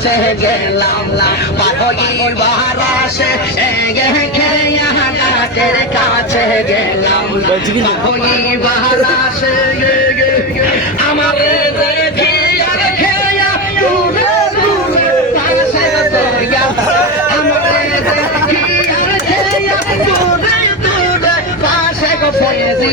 কাছে গেলাম পাহইবার আসে ঘাটের কাছে গেলাম পাহইবার আসে আমারে দেখি আর খেয়া দূরে দূরে পাশে তোয়া আমারে দেখি আর খেয়া দূরে দূরে পাশে গো ফয়েজি